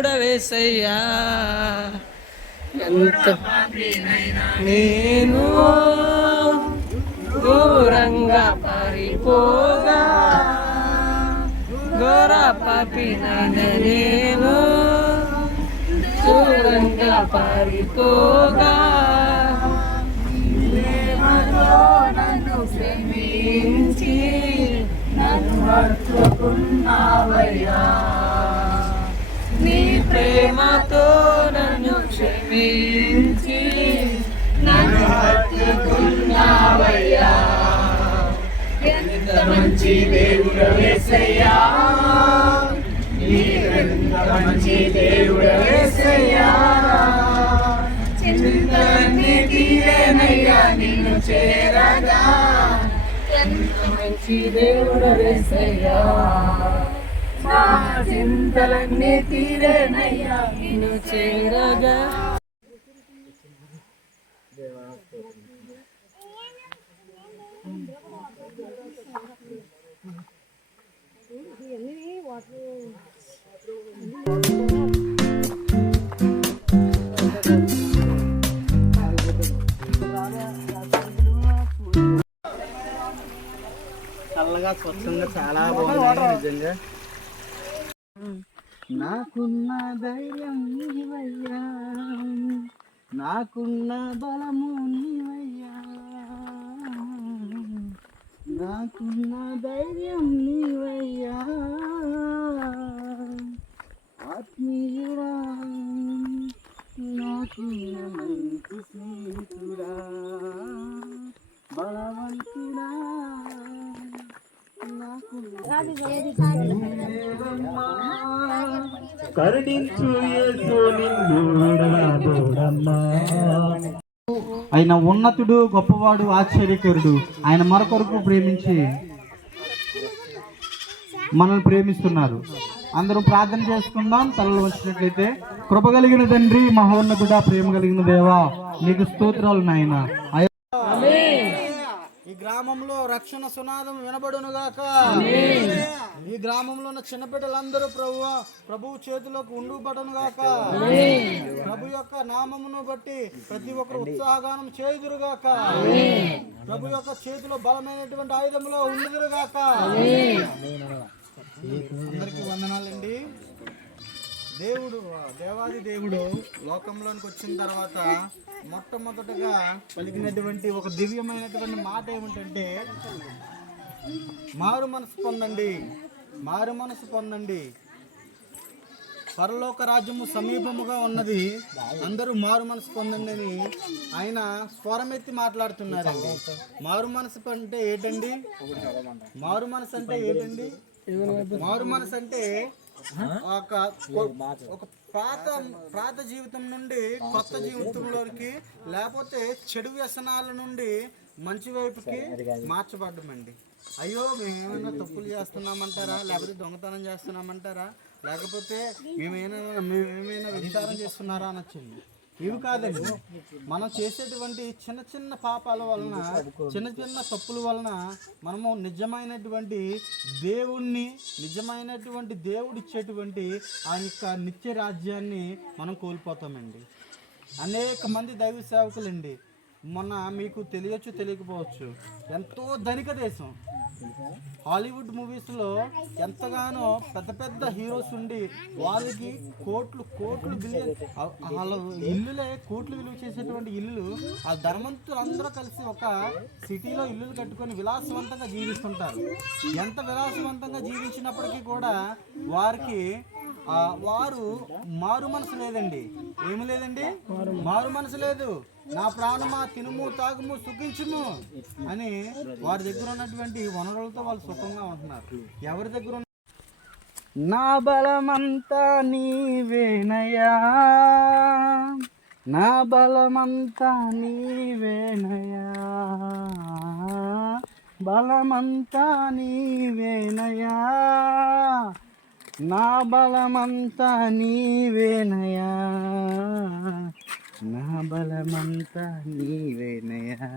చూడవేసయ్యా ఎంత నేను దూరంగా పారిపోగా గోర నేను దూరంగా పారిపోగా. నన్ను క్షమించి నన్ను హత్తుకున్నావయ్యా. నీ ప్రేమతో నన్ను క్షమించి నన్ను హత్తుకున్నావయ్యా. ఎంత మంచి దేవుడు వేసయ్యా ఎంత మంచి దేవుడు వేసయ్యా చింతలన్నీ తీరేనయ్యా నిన్ను చేరగా. ఎంత మంచి దేవుడు వేసయ్యా నా చింతలన్నీ తీరేనయ్యా నిన్ను చేరగా. చల్లగా స్వచ్ఛంగా చాలా బాగుంది నిజంగా. నాకున్న ధైర్యం నీవయ్యా. నాకున్న బలము నీవయ్యా. నాకున్న ధైర్యం నీవయ్యా ఆత్మీయుడా నాకున్న మంచి స్నేహితుడా బలవంతుడా కరుణించు యేసు నిన్ను ఆయన ఉన్నతుడు గొప్పవాడు ఆశ్చర్యకరుడు. ఆయన మరొకరకు ప్రేమించి మనల్ని ప్రేమిస్తున్నారు. అందరూ ప్రార్థన చేసుకుందాం. తలలు వచ్చినట్లయితే కృప కలిగిన తండ్రి మహోన్నతుడా ప్రేమ కలిగిన దేవా నీకు స్తోత్రాలు నాయన. గ్రామంలో రక్షణ సునాదం వినబడును గాక ఈ గ్రామంలో ఉన్న చిన్నపిల్లలందరూ ప్రభు ప్రభువు చేతిలోకి ఉండుబడను గాక ప్రభు యొక్క నామమును బట్టి ప్రతి ఒక్కరు ఉత్సాహగానం చేయుదురుగాక. ప్రభు యొక్క చేతిలో బలమైనటువంటి ఆయుధములో ఉండుదురుగాక. అందరికీ వందనాలండి. దేవుడు దేవాది దేవుడు లోకంలోనికి వచ్చిన తర్వాత మొట్టమొదటగా పలికినటువంటి ఒక దివ్యమైనటువంటి మాట ఏమిటంటే మారు మనసు పొందండి మారు మనసు పొందండి. పరలోక రాజ్యము సమీపముగా ఉన్నది అందరూ మారు మనసు పొందండి అని ఆయన స్వరమెత్తి మాట్లాడుతున్నారండి. మారు మనసు అంటే ఏంటండి? మారు మనసు అంటే ఏంటండి? మారు మనసు అంటే ఒక ఒక పాత పాత జీవితం నుండి కొత్త జీవితంలోకి లేకపోతే చెడు వ్యసనాల నుండి మంచి వైపుకి మార్చబడ్డమండి. అయ్యో మేమేమైనా తప్పులు చేస్తున్నామంటారా? లేకపోతే దొంగతనం చేస్తున్నామంటారా? లేకపోతే మేమేమైనా మేమేమైనా విచారం చేస్తున్నారా అనొచ్చండి ఇవి కాదండి. మనం చేసేటువంటి చిన్న చిన్న పాపాల వలన చిన్న చిన్న తప్పుల వలన మనము నిజమైనటువంటి దేవుణ్ణి నిజమైనటువంటి దేవుడు ఇచ్చేటువంటి ఆ యొక్క నిత్య రాజ్యాన్ని మనం కోల్పోతామండి. అనేక మంది దైవ సేవకులండి. మొన్న మీకు తెలియచ్చు తెలియకపోవచ్చు. ఎంతో ధనిక దేశం. హాలీవుడ్ మూవీస్లో ఎంతగానో పెద్ద పెద్ద హీరోస్ ఉండి వాళ్ళకి కోట్లు కోట్లు బిలియన్ వాళ్ళ ఇల్లులే కోట్లు విలువ చేసేటువంటి ఇల్లులు ఆ ధర్మంతులు అందరూ కలిసి ఒక సిటీలో ఇల్లులు కట్టుకొని విలాసవంతంగా జీవిస్తుంటారు. ఎంత విలాసవంతంగా జీవించినప్పటికీ కూడా వారికి వారు మారు మనసు లేదండి. ఏమి లేదండి? మారు మనసు లేదు. నా ప్రాణమా తినుము తాగుము సుఖించుము అని వారి దగ్గర ఉన్నటువంటి వనరులతో వాళ్ళు సుఖంగా ఉంటున్నారు. ఎవరి దగ్గర నా బలమంతా నీవేనయా నా బలమంతా నీవేనయా బలమంతా నీవేనయా నా బలమంతా నీవేనయా? నా బలమంతా నీవేనయా?